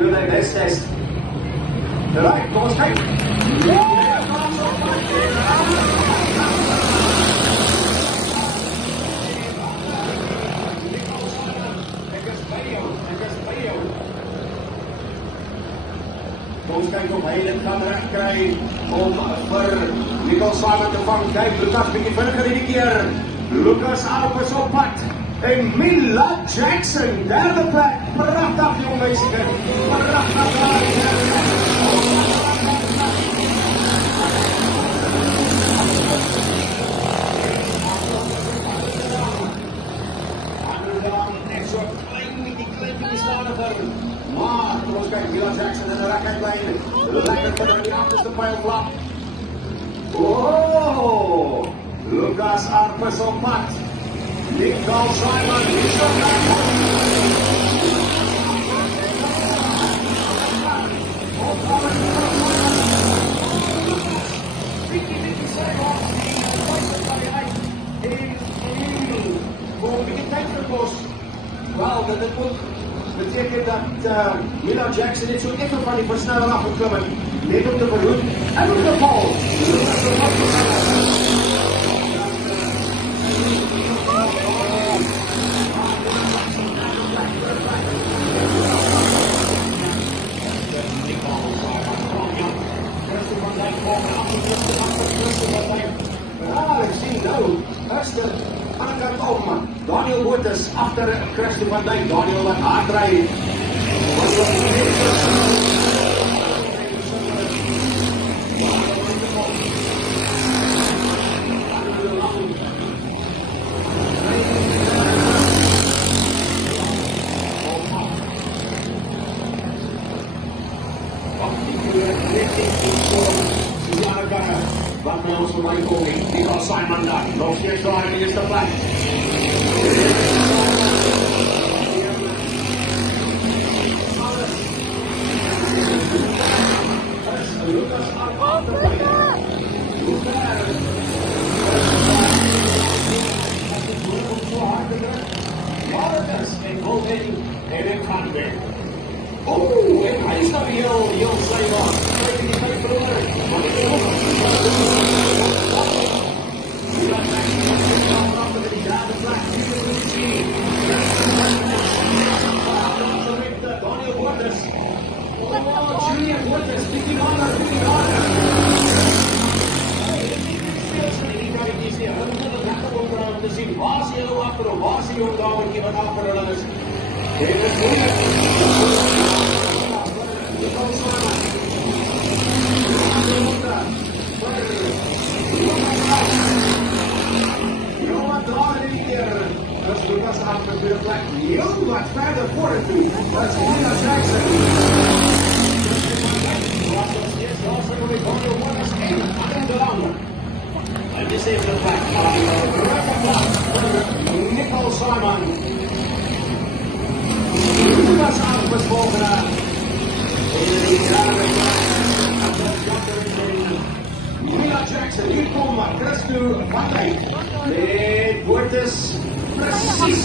Doe les test. Right, kom eens kijken. Kom eens kijken of hij het kan rechtkrijgen om voor Nicole Simon te vangen. Kijk, Lucas een beetje vinniger in die keer. Lucas Alpes op pad. En Mila Jackson, derde plek. Prachtig, jong meisje. Prachtig. Echt zo klein beetje stadiger. Maar, kom eens kijken, Mila Jackson en de raketlijn. Lekker voor die achterste pijlklap. Oh, Lucas Alpes op pad. Nicole Simon is op wel, dat betekent dat Mila Jackson niet zo echt van die versneller afgekomen. Net op de verhoed en op de bal. Ja, ik zie nou, Hester, aan de kant om. Daniel Wouters achter Christen van Dijk. Daniel wat hard rijden. Wat bij ons voorbij komen, die was Simon daar. Nog steeds daar in de eerste plek. Lucas aan de plek. Lucas en Colvin en een gaan weer. Oh, en hij is daar heel slijm. Kijk die vijf verloren. Maar ik wil nog. Daniel Wouters. Oh, Julian Wouters. Picking harder. Te zien waar ze heel achter hem, waar ze heel daar met iemand achter hem is. Het is moeilijk. Johan daar in die keer. Dat is Lucas Alpes weer plek. Heel wat verder voor het toe. Dat is Mila Jackson. Zoals dat eerst was, dan moet ik Daniel Wouters en de ander. En dit is de plek. Nicole Simon. Lucas Alpes bovenaan. Mila Jackson, hier komen Christen van Dijk. Dit wordt dus precies.